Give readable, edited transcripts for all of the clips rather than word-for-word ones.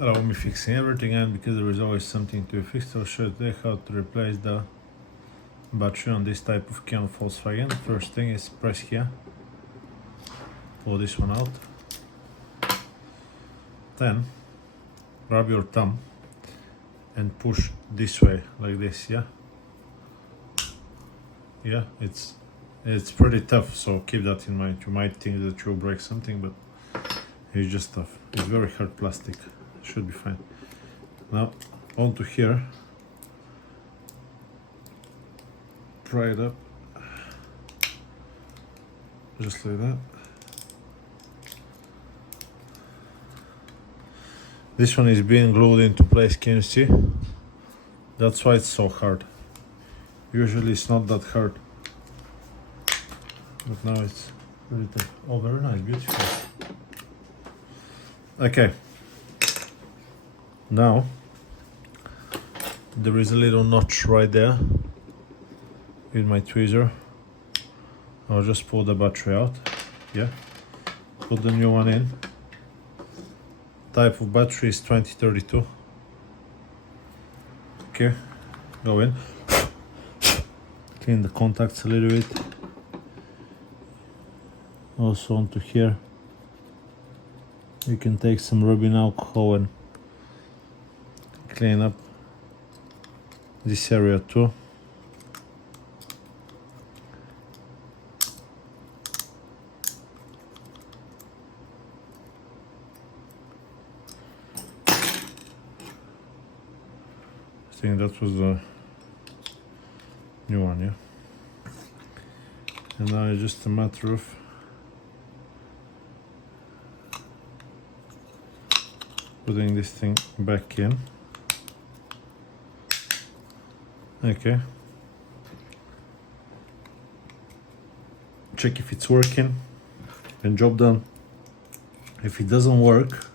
allow me fixing everything, and because there is always something to fix, I'll show you how to replace the battery on this type of key on Volkswagen. First thing is press here, pull this one out, then grab your thumb and push this way like this. Yeah, it's pretty tough, so keep that in mind. You might think that you'll break something, but it's just tough. It's very hard plastic. Should be fine. Now onto here, pry it up just like that. This one is being glued into place, can you see? That's why it's so hard. Usually it's not that hard, but now it's really tough. Oh, very nice, beautiful. Okay, now there is a little notch right there with my tweezer. I'll just pull the battery out. Yeah, put the new one in. Type of battery is 2032. Okay, go in. Clean the contacts a little bit. Also onto here, you can take some rubbing alcohol and clean up this area too. I think that was the new one, yeah. And now it's just a matter of putting this thing back in. Okay. Check if it's working and job done. If it doesn't work,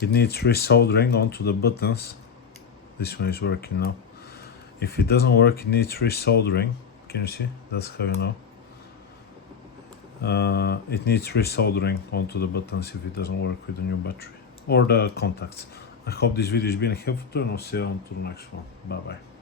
it needs resoldering onto the buttons. This one is working now. If it doesn't work, it needs resoldering. Can you see? That's how you know. It needs resoldering onto the buttons if it doesn't work with the new battery or the contacts. I hope this video has been helpful, and I'll see you on to the next one. Bye bye.